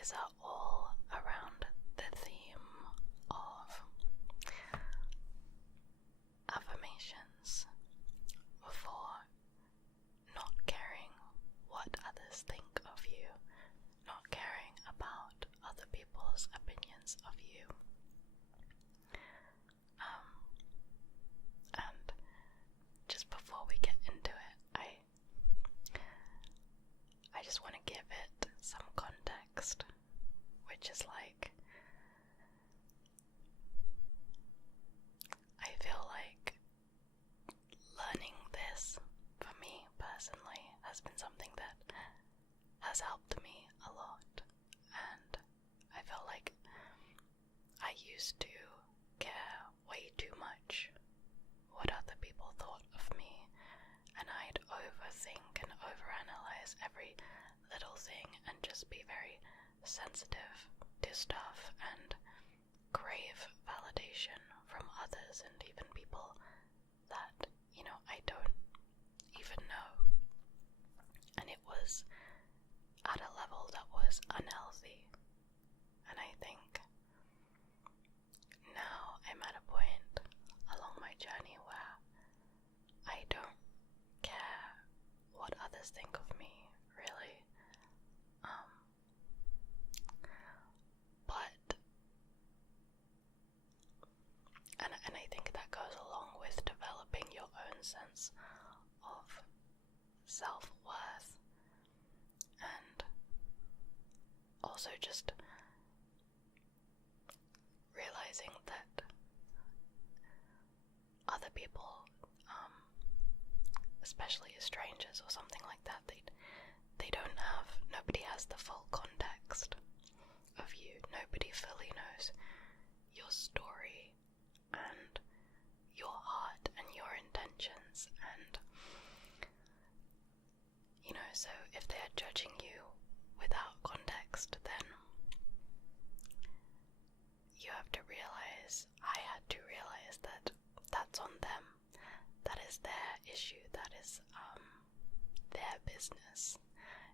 these are all around the theme of affirmations for not caring what others think of you, not caring about other people's opinions of you. And just before we get into it, I just want to give it some context, which is like, I feel like learning this for me personally has been something that has helped me a lot, and I feel like I used to care way too much what other people thought of me, and I'd overthink and overanalyze every little thing and just be very sensitive to stuff and crave validation from others and even people that, I don't even know. And it was at a level that was unhealthy. And I think now I'm at a point along my journey where I don't care what others think of me, really. And I think that goes along with developing your own sense of self-worth, and also just realizing that other people, especially strangers or something like that, nobody has the full context of you. Nobody fully knows your story and your heart and your intentions, and so if they're judging you without context, then you have to realize, I had to realize, that that's on them. That is their issue. That is their business.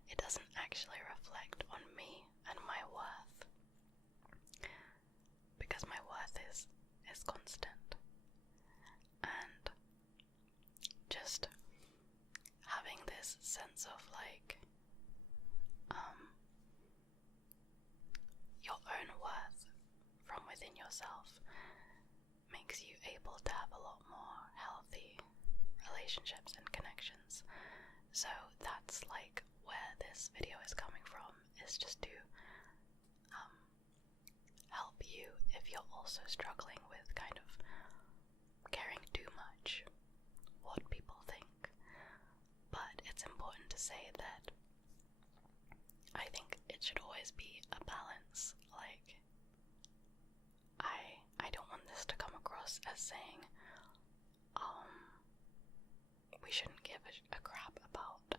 It doesn't actually reflect on me and my worth, because my worth is constant. And just having this sense of like your own worth from within yourself makes you able to have a lot more healthy relationships and connections. So that's like where this video is coming from, is just to help you if you're also struggling with kind of caring too much what people think. But it's important to say that I think it should always be a balance. Like, I don't want this to come across as saying we shouldn't give a crap about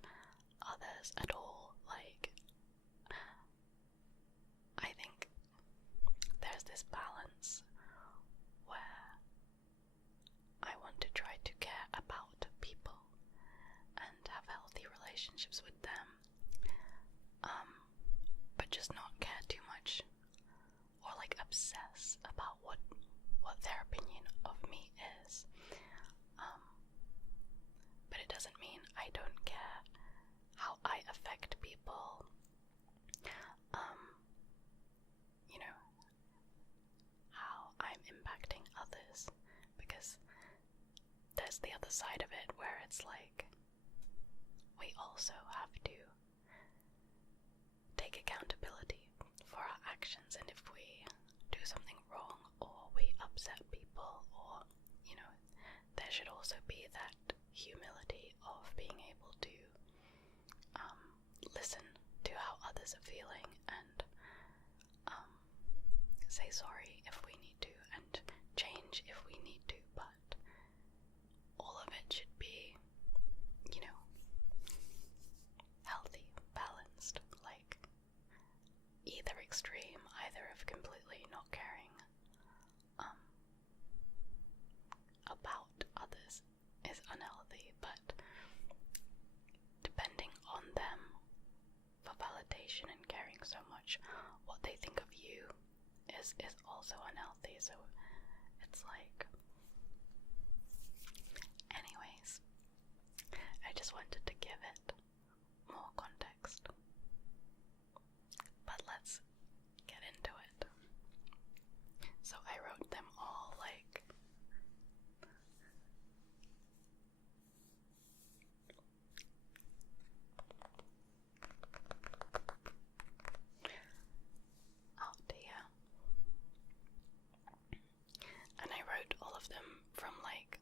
others at all. Like, I think there's this balance where I want to try to care about people and have healthy relationships with them, but just not care too much or like obsess about what their opinion of me is. But it doesn't mean I don't care how I affect people, how I'm impacting others, because there's the other side of it where it's like we also have to take accountability for our actions, and if we do something wrong or we upset people, or there should also be that humility of being able to listen to how others are feeling and say sorry if we need to and change if we need to, but all of it should be healthy, balanced. Like, either extreme, either of completely not caring about others is unhealthy, but depending on them for validation and caring so much, this is also unhealthy, so it's like... Anyways, I just wanted to give it more context. But let's get into it. So I wrote them all like... out here. And I wrote all of them from like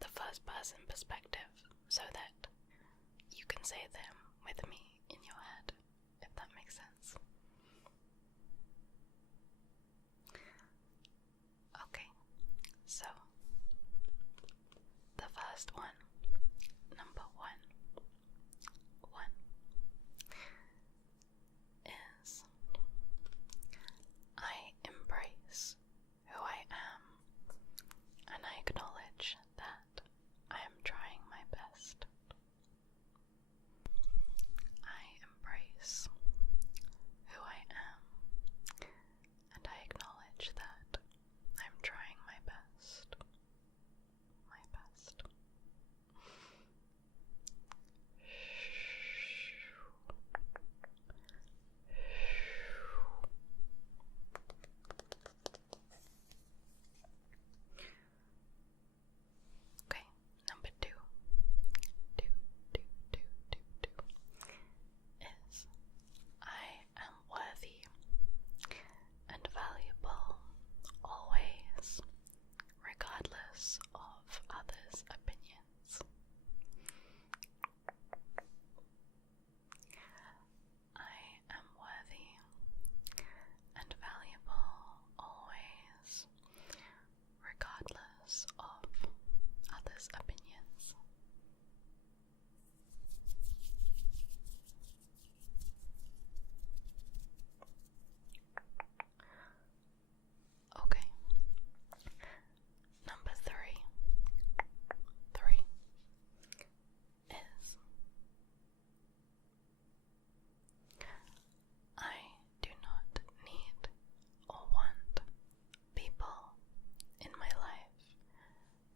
the first person perspective, so that you can say them with me in your head, if that makes sense. Okay, so the first one, number one is: I embrace who I am, and I acknowledge that I am trying my best. I embrace who I am, and I acknowledge that I'm trying my best. My best. Okay, number two is: I am worthy and valuable always, regardless of others' opinions. I am worthy and valuable always, regardless of others' opinions. Okay. Number three is: I do not need or want people in my life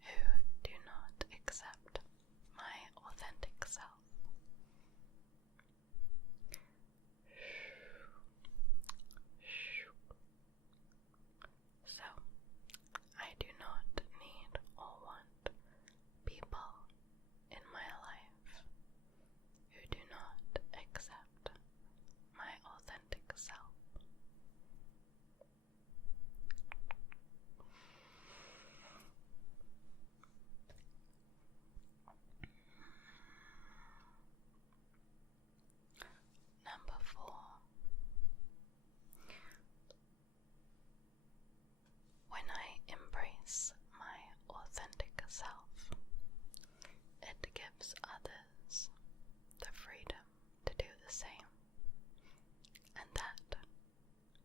who do not accept my authentic self. So, I do not need or want people in my life who do not accept my authentic self. Number 4. When I embrace my authentic self, it gives others the freedom to do the same. And that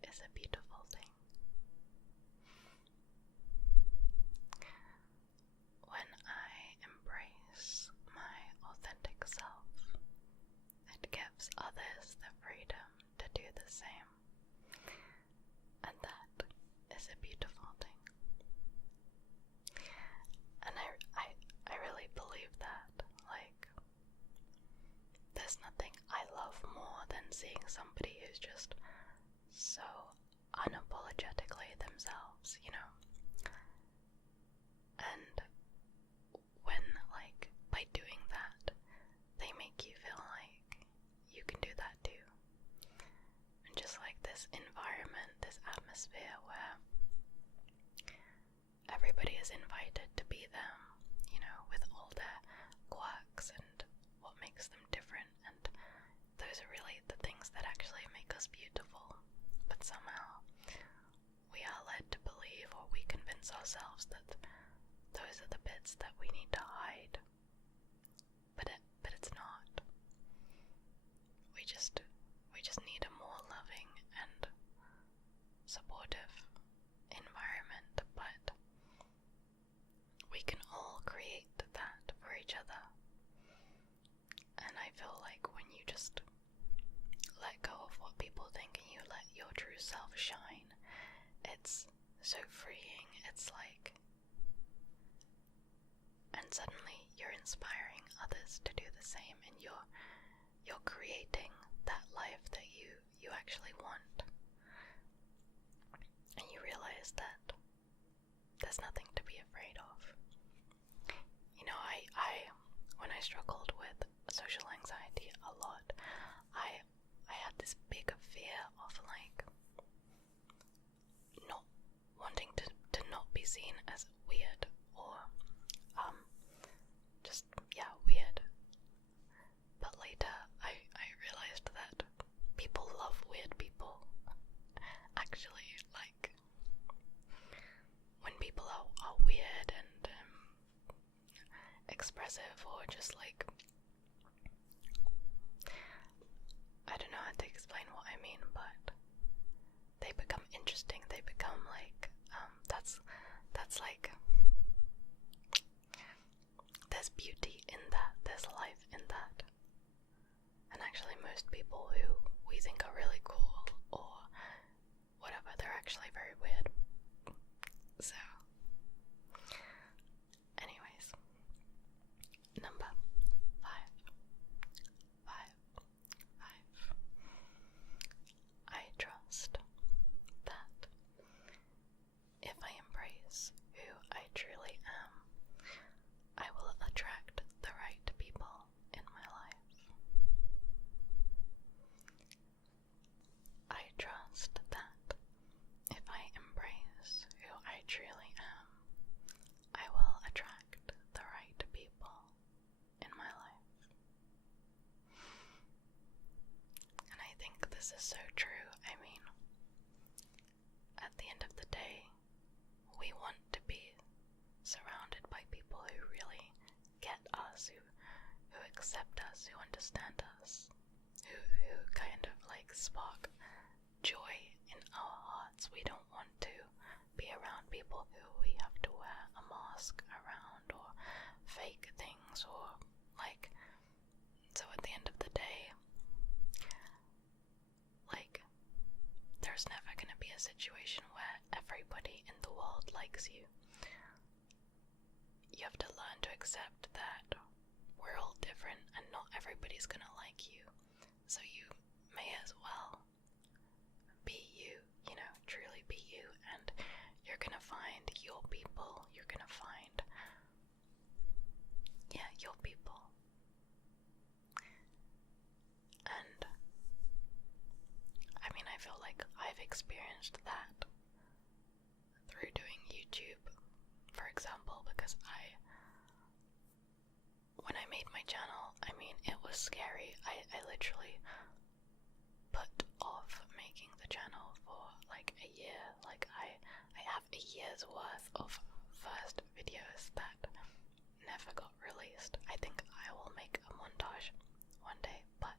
is a beautiful thing. When I embrace my authentic self, it gives others the freedom to do the same. And that is a beautiful thing. And I really believe that. Like, there's nothing I love more than seeing somebody who's just so unapologetically themselves, you know? And when, like, by doing that, they make you feel like you can do that too. And just like this environment, this atmosphere where everybody is invited to be them, you know, with all their quirks and what makes them different, and those are really the things that actually make us beautiful. But somehow we are led to believe, or we convince ourselves, that those are the bits that we need to hide. But it's not. We just need a more loving and supportive environment, but we can all create that for each other. And I feel like when you just let go of what people think and you let your true self freeing. It's like, and suddenly you're inspiring others to do the same, and you're creating that life that you actually want. And you realize that there's nothing to be afraid of. You know, I when I struggled with social anxiety a lot, I had this big fear of like not wanting to not be seen as weird, or just weird. But later I realized that people love weird people. Actually, like, when people are weird and expressive, or just like, I don't know how to explain what I mean, but they become interesting, they become like, that's like, there's beauty in that, there's life in that. And actually most people who we think are really cool or whatever, they're actually very weird. So, anyways, number 5. I trust that if I embrace who I truly am, I will attract the right people in my life. I trust that if I embrace who I truly am, I will attract the right people in my life. And I think this is so true. I mean, at the end of the day, we want to be surrounded by people who really get us, who accept us, who understand us, who kind of like spark joy in our hearts. We don't want to be around people who we have to wear a mask around, or fake things, or like, so at the end of the day, like, there's never going to be a situation where everybody in the world likes you. You have to learn to accept that we're all different and not everybody's going to like you. So you may as well be you, truly be you, and you're going to find your people. You're going to find, your people. And I mean, I feel like I've experienced that through doing YouTube, for example, because when I made my channel, I mean, it was scary. I literally put off making the channel for like a year. Like, I have a year's worth of first videos that never got released. I think I will make a montage one day, but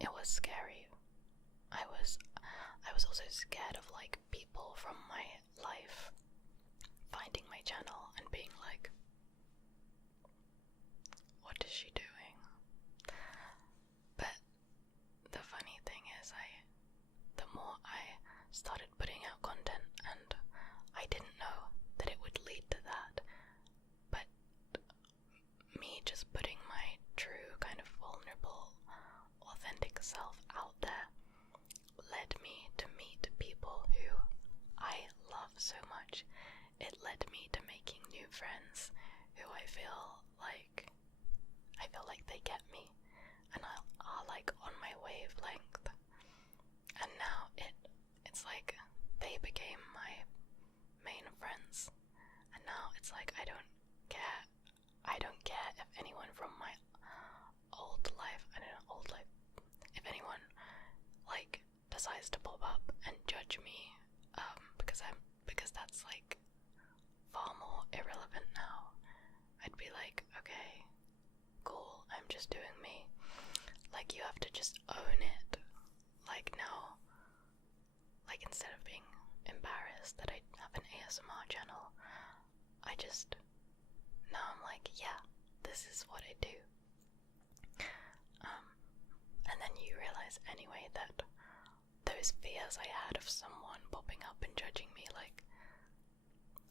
it was scary. I was also scared of like people from my life finding my channel and being like, what is she doing? But the funny thing is, the more I started putting out content, and I didn't know that it would lead to that, but me just putting my true kind of vulnerable, authentic self out there led me to meet people who I love so much. It led me to making new friends who I feel like they get me and are like on my wavelength. And now it's like they became my main friends. And now it's like I don't care if anyone from my old life, if anyone like decides to pop up and judge me, because that's like far more irrelevant now. I'd be like, okay, cool, I'm just doing me. Like, you have to just own it. Like, now, like, instead of being embarrassed that I have an ASMR channel, now I'm like, yeah, this is what I do. And then you realize anyway that those those fears I had of someone popping up and judging me, like,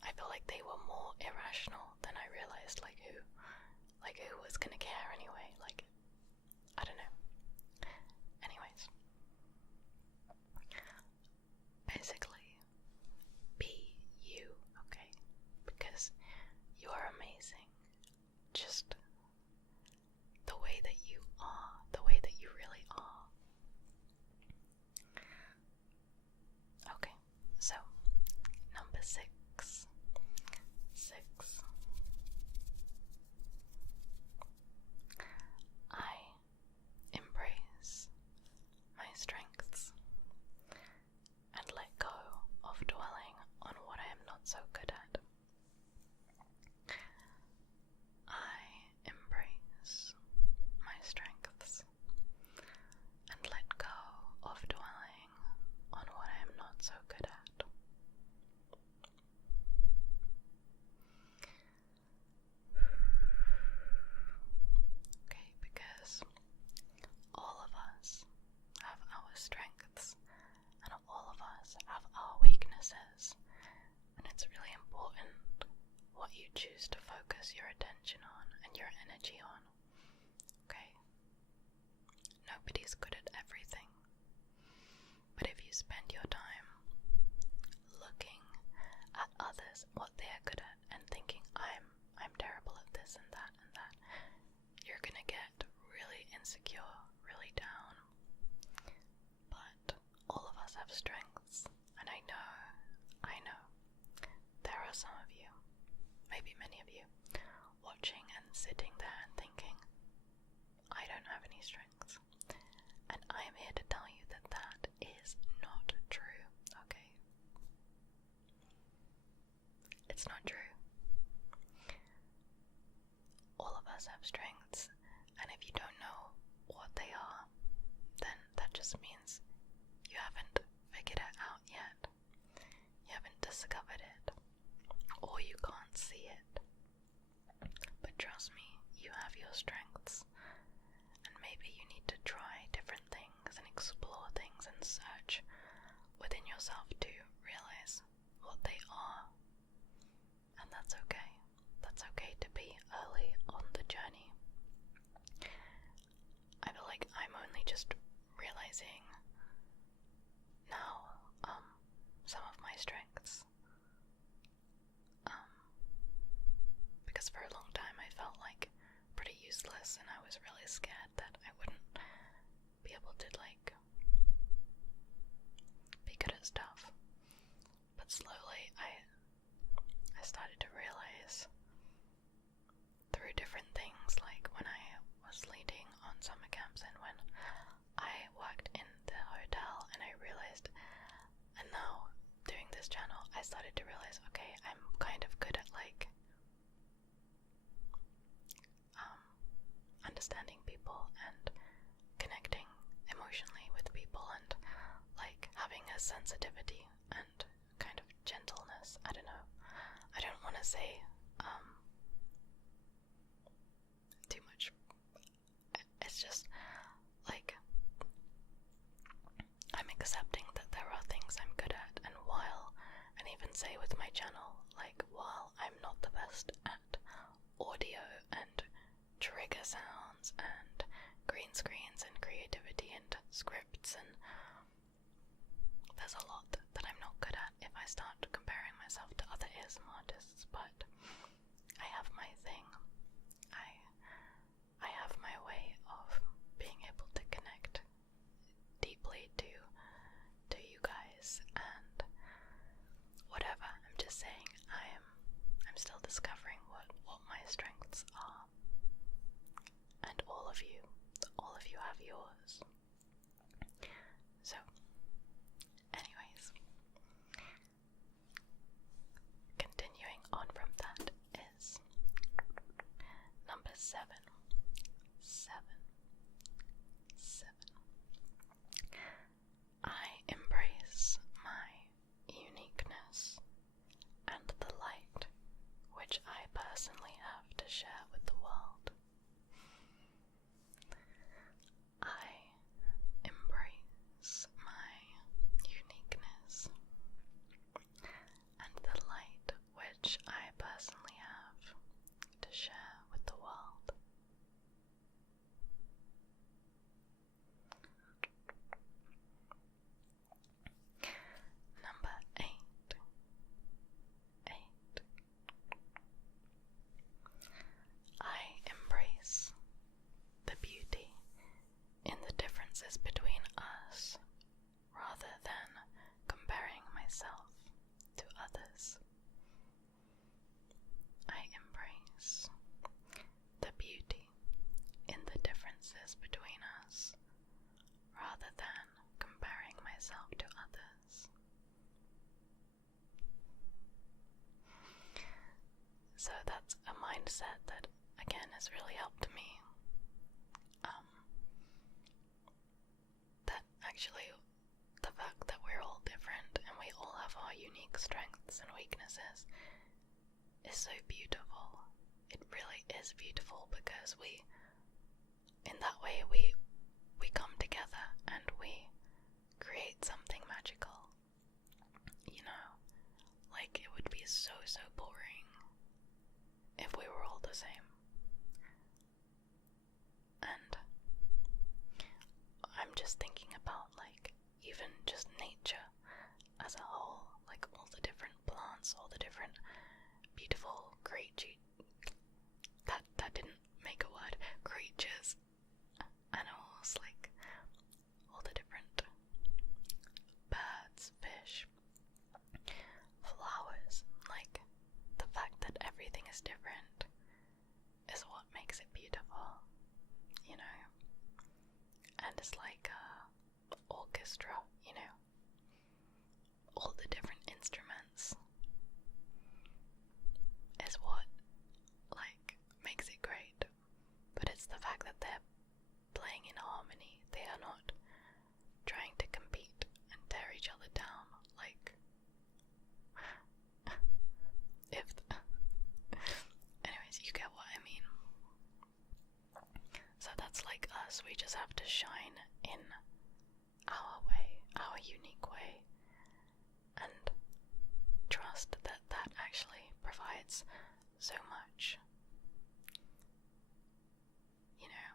I feel like they were more irrational than I realized. Like who was gonna care anyway? Like, I don't know. Anyways, basically, be you, okay? Because you are amazing. Just the way that you are, the way that you really are. Okay, so number 6. I embrace my strengths and let go of dwelling on what I am not so good at. I embrace my strengths and let go of dwelling on what I am not so good at. Okay, because all of us have our strengths and all of us have our weaknesses, and it's really important what you choose to focus your attention on and your energy on. Okay? Nobody's good at everything, but if you spend your time looking at others, what they are good at, and thinking, I'm terrible at this and that, you're gonna get really insecure, really down. But all of us have strengths, and I know, there are some of you, maybe many of you, watching and sitting there and thinking, I don't have any strengths. And I am here to tell you that that is not true, okay? It's not true. All of us have strengths, and if you don't know what they are, then that just means you haven't figured it out yet. You haven't discovered it, or you can't see it. But trust me, you have your strengths, and maybe you need to try different things and explore things and search within yourself to realize what they are. And that's okay. That's okay to be early on the journey. I feel like I'm only just realizing now some of my strengths. Because for a long time I felt like pretty useless, and I was really scared that I wouldn't be able to be good at stuff. But slowly I started to realize through different things, like when I was leading on summer camps and when I worked in the hotel, and I realized, and now doing this channel, I started to realize, okay, I'm kind of good at understanding people and connecting emotionally with people, and having a sensitivity and kind of gentleness. I don't know. I don't want to say too much. It's just I'm accepting that there are things I'm good at, and even say with my channel, while I'm not the best at audio and trigger sounds and green screens and creativity and scripts, and there's a lot that I'm not good at if I start comparing myself to other ASMR artists, but I have my thing. I have my way of being able to connect deeply to you guys, and whatever. I'm just saying I'm still discovering what my strengths are. And all of you have yours. So, anyways, continuing on from that is number 7. I embrace my uniqueness and the light which I personally have to share with the world. I embrace my So that's a mindset that, again, has really helped me. That actually, the fact that we're all different and we all have our unique strengths and weaknesses is so beautiful. It really is beautiful because in that way, we come together and we create something magical. You know, like it would be so boring if we were all the same. And I'm just thinking about, like, even just nature as a whole, like all the different plants, all the different beautiful creatures. That didn't make a word. Creatures, animals, like all the different birds, fish, flowers. Like the fact that everything is different is what makes it beautiful, you know. And it's like a orchestra, you know. All the different instruments is what, like, makes it great. But it's the fact that they're playing in harmony. They are not trying to compete and tear each other down. Like, anyways, you get what I mean. So that's like us. We just have to shine in our way, our unique way, and trust that that actually provides so much, you know.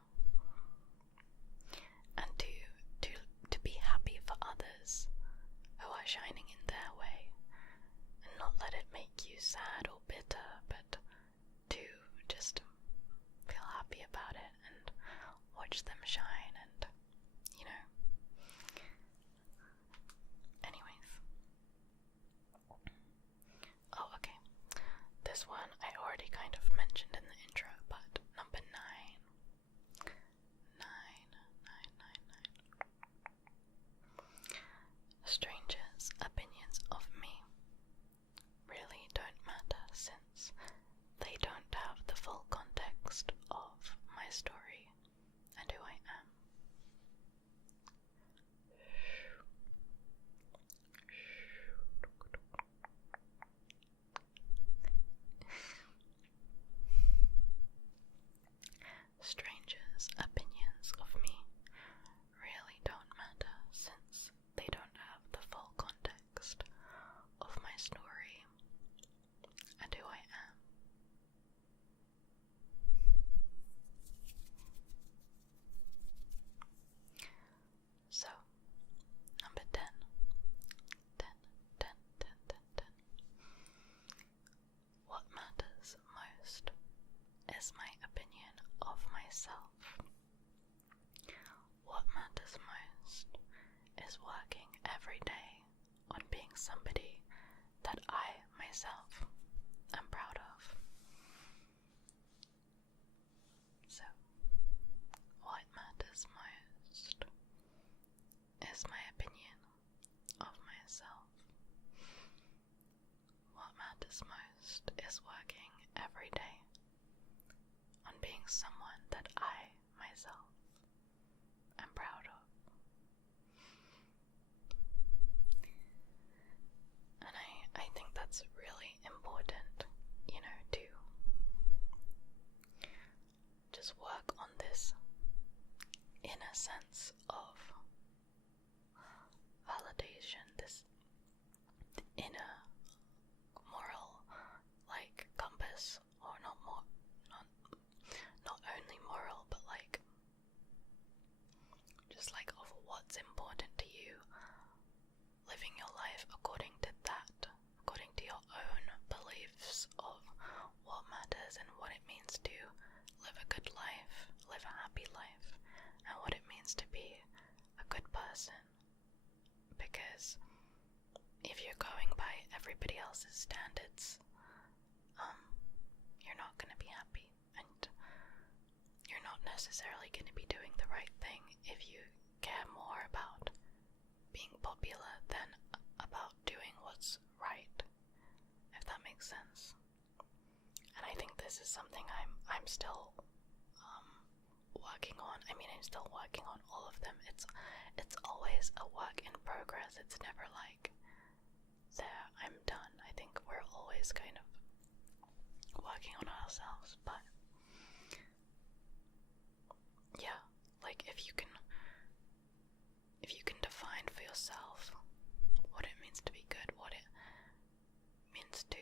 And to be happy for others who are shining in their way, and not let it make you sad or bitter, but to just feel happy about it and watch them shine, and, you know. Anyways. Oh, okay. This one I already kind of mentioned in the intro, but number 9. Strangers' opinions of me really don't matter since they don't have the full context of my story and who I am. Strangers' opinions of me really don't matter since they don't have the full context of my story and who I am. So, number 10. What matters most is my opinion of myself. What matters most is working every day on being somebody that I myself am proud of. So, what matters most is my opinion of myself. What matters most is working every day on being someone that I myself am proud of. And I think that's really important, you know, to just work on this inner sense of validation, this inner moral, like, compass, or not only moral, but like just like of what's important to you, living your life according to that, according to your own beliefs of what matters and what it means to live a good life, live a happy life, and what it means to be a good person. Because if you're going by everybody else's standards, you're not going to be happy, and you're not necessarily going to be doing the right thing if you care more about being popular than about doing what's right, if that makes sense. And this is something I'm still working on. I mean, I'm still working on all of them. It's always a work in progress. It's never like there, I'm done. I think we're always kind of working on ourselves, but yeah, like if you can define for yourself what it means to be good, what it means to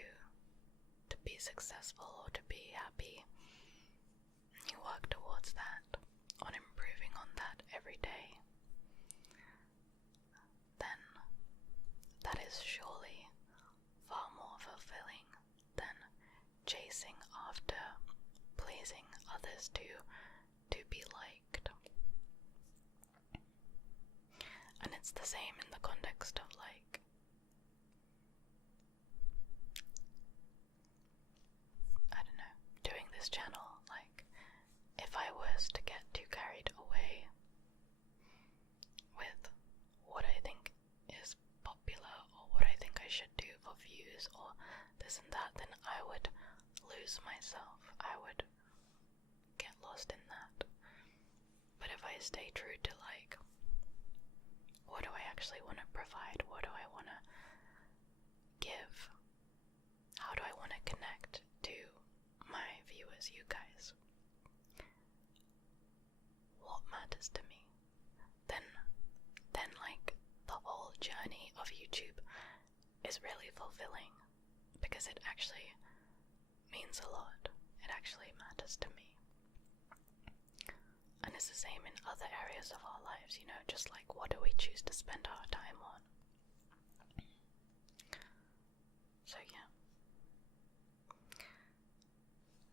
be successful or to be happy, you work towards that, on improving on that every day, then that is surely far more fulfilling than chasing after pleasing others to be liked. And it's the same in the context of like I don't know, doing this channel. Like if I was to get too carried away with what I think is popular or what I think I should do for views or this and that, then I would lose myself. I would get lost in that. But if I stay true to like, what do I actually want to provide? What do I want to give? How do I want to connect to my viewers, you guys? What matters to me? Then like the whole journey of YouTube is really fulfilling because it actually means a lot. It actually matters to me. And it's the same in other areas of our lives, you know, just like what do we choose to spend our time on? So yeah.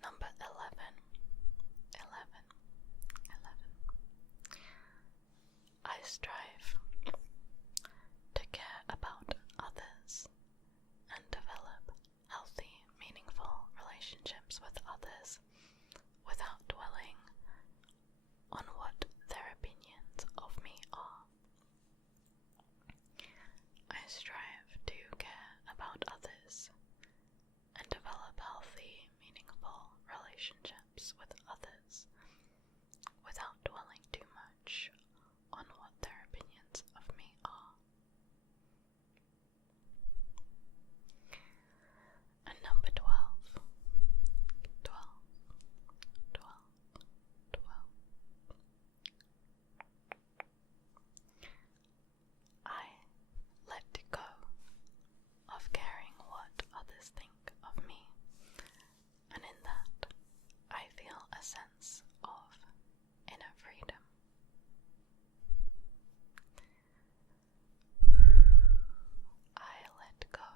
Number 11. I strive to care about others and develop healthy, meaningful relationships with others without dwelling on what their opinions of me are. I strive to care about others and develop healthy, meaningful relationships with others without dwelling too much on what their opinions of me are. And number 12. I let go of caring what others think of me, and in that I feel a sense of inner freedom. I let go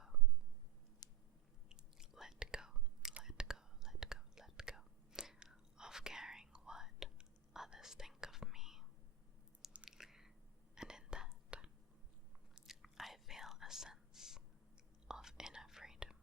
of caring what others think of me, and in that I feel a sense of inner freedom.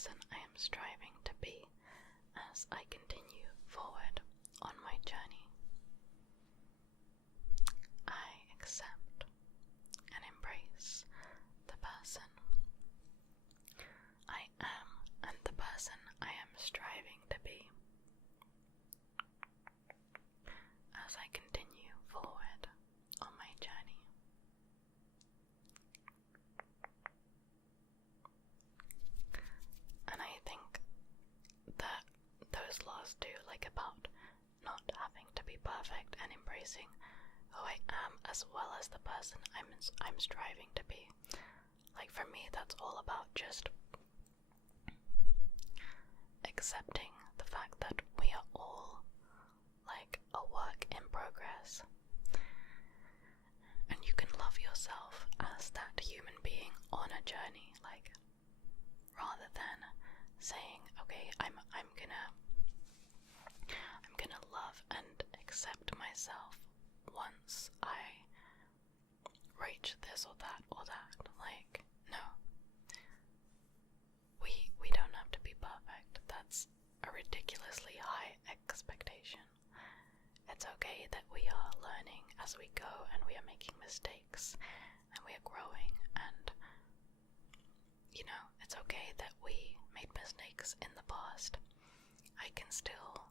person I am striving to be as I continue forward on my journey. I accept and embrace the person I am and the person I am striving to be as I continue forward on my journey. And I think that those last two, like about not having to be perfect and embracing who I am as well as the person I'm striving to be, like for me that's all about just accepting the fact that we are all like a work in progress, and you can love yourself as that human being on a journey, like rather than saying, okay, I'm gonna love and accept myself once I reach this or that or that. Like, no. We don't have to be perfect. That's a ridiculously high expectation. It's okay that we are learning as we go and we are making mistakes and we are growing, and you know, it's okay that we made mistakes in the past. I can still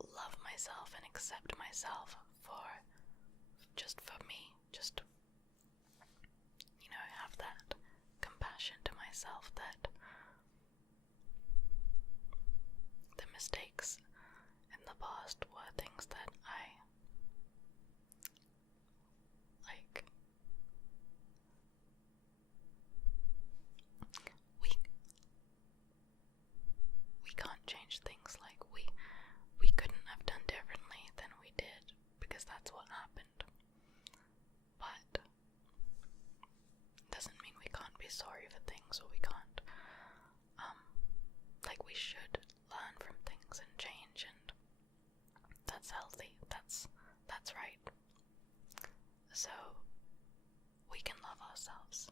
love myself and accept myself for me, just, you know, have that compassion to myself that the mistakes in the past were things that I like. We can't change things, like we couldn't have done differently than we did because that's what happened. But doesn't mean we can't be sorry for things, or we can't like we should learn from things and change, and that's healthy. That's right. So we can love ourselves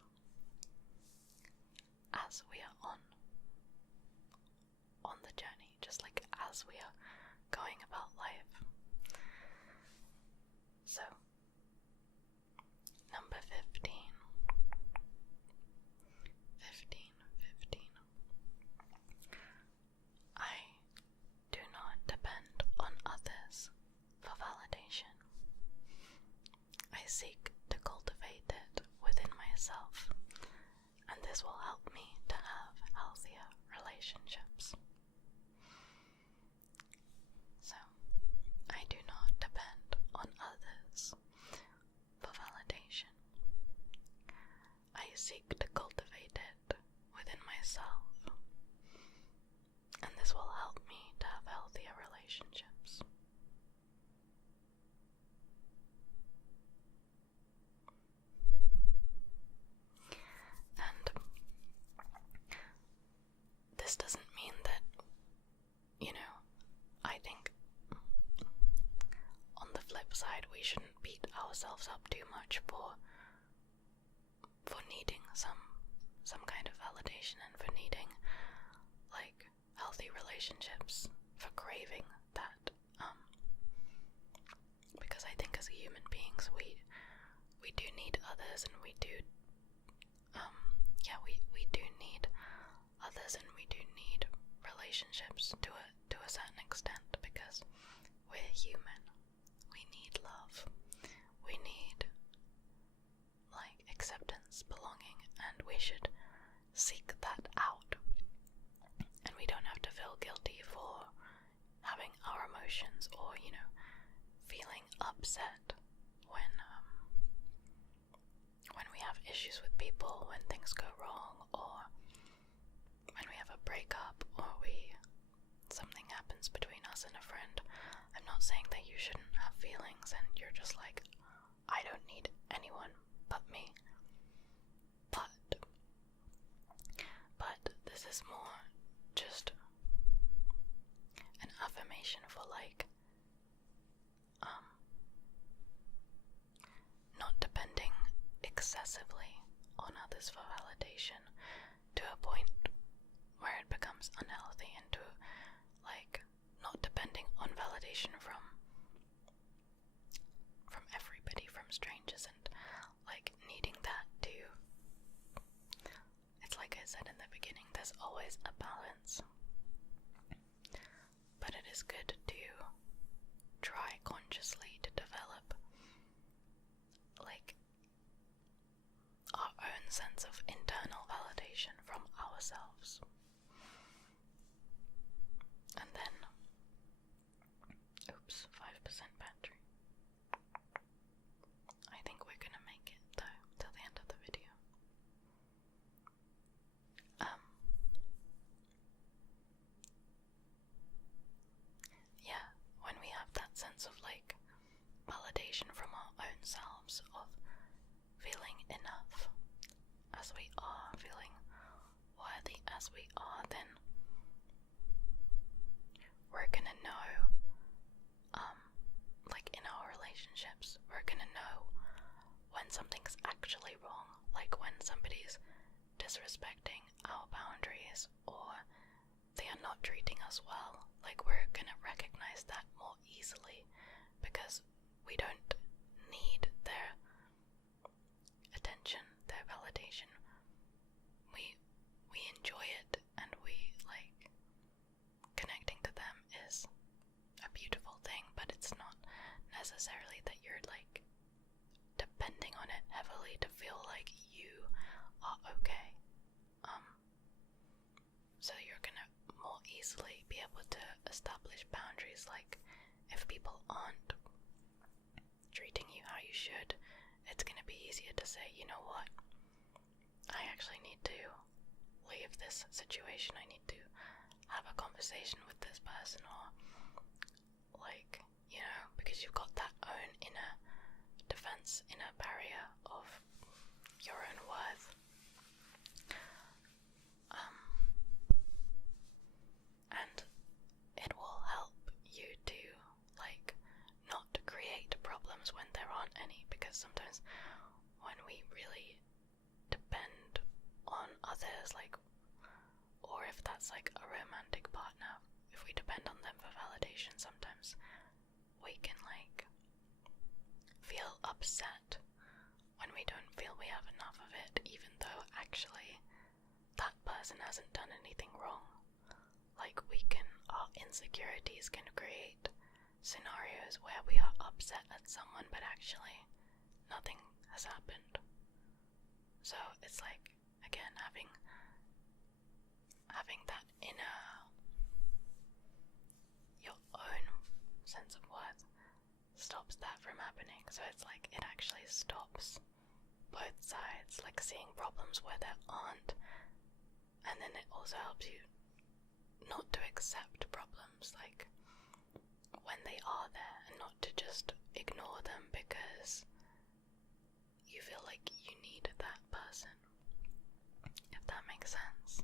as we are on the journey, just like as we are going about life. So number 15. I do not depend on others for validation. I seek to cultivate it within myself, and this will help me to have healthier relationships. So, I do not depend on others for validation. I seek to cultivate it within myself, and this will help me to have healthier relationships. And this doesn't mean that, you know, I think on the flip side we shouldn't beat ourselves up too much for needing some kind of validation, and for needing like healthy relationships, for craving that, because I think as human beings we do need others, and we do we do need others, and we do need relationships to a certain extent, because we're human. We need love. We need like acceptance, belonging, and we should seek that out. And we don't have to feel guilty for having our emotions, or, you know, feeling upset when we have issues with people, when things go wrong, or when we have a breakup, or something happens between us and a friend. I'm not saying that you shouldn't have feelings and you're just like, I don't need anyone but me. But this is more just an affirmation for like not depending excessively on others for validation to a point where is always a balance, but it is good to try consciously to develop like our own sense of internal validation from ourselves. And then, oops, 5% battery. I think we're gonna make it though till the end of the video. Yeah, when we have that sense of like validation from our own selves, of feeling enough as we are, feeling worthy as we are, then we're gonna know, like in our relationships, we're gonna know when something's actually wrong, like when somebody's disrespecting our boundaries or they are not treating us well. Like, we're gonna recognize that more easily because we don't need their attention, their validation. We enjoy it, and we like connecting to them is a beautiful thing, but it's not necessarily that you're like depending on it heavily to feel like you are okay. So you're gonna more easily be able to establish boundaries. Like, if people aren't treating you how you should, it's gonna be easier to say, you know what, I actually need to leave this situation, I need to have a conversation with this person, or like, you know, because you've got that own inner defense, inner barrier of your own worth. And it will help you to like not create problems when there aren't any, because sometimes when we really depend on others, like, or if that's like a romantic partner, if we depend on them for validation, sometimes we can like feel upset when we don't feel we have enough of it, even though actually that person hasn't done anything wrong. Like, our insecurities can create scenarios where we are upset at someone, but actually nothing has happened. So it's like, again, having that inner, your own sense of worth stops that from happening. So it's like, it actually stops both sides, like seeing problems where there aren't, and then it also helps you not to accept problems, like when they are there, and not to just ignore them because you feel like you need that person, if that makes sense.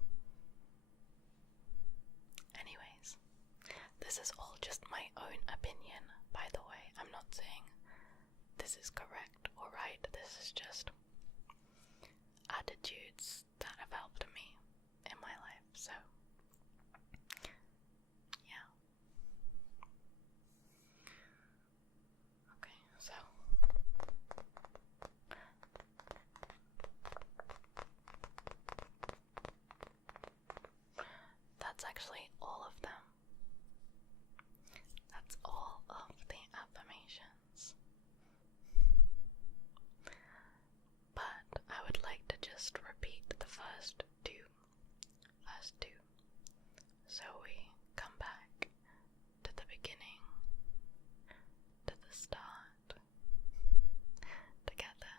Anyways, this is all just my own opinion, by the way. I'm not saying this is correct or right, this is just attitudes that have helped me in my life, so yeah. Okay, so that's actually all of them. That's all of the affirmations. But I would like to just repeat the first two, so we come back to the beginning, to the start, together.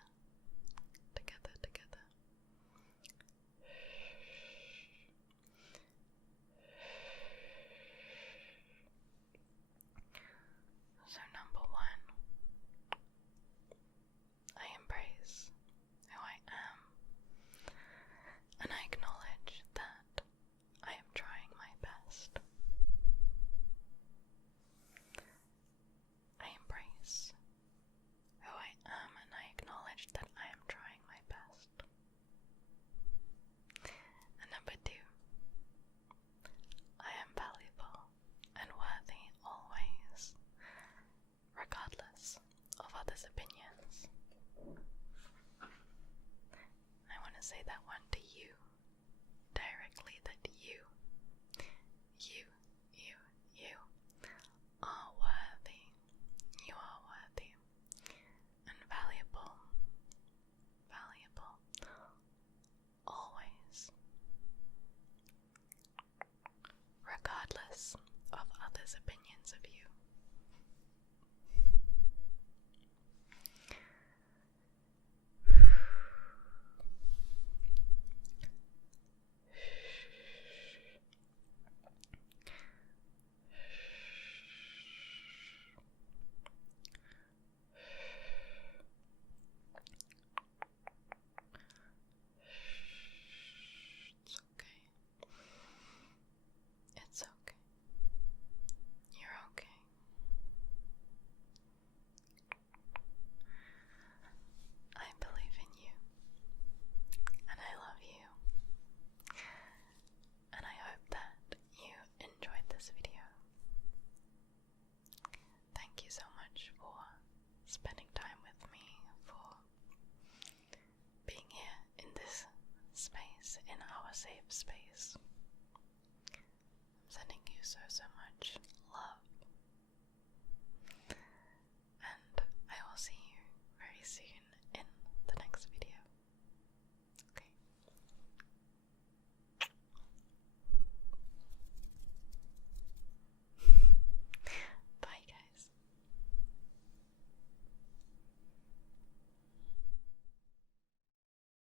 So number one, I embrace who I am others' opinions of you. It's okay. It's okay. You're okay. I believe in you, and I love you, and I hope that you enjoyed this video. Thank you so much for spending time with me, for being here in this space, in our safe space. I'm sending you so much love, and I will see you very soon.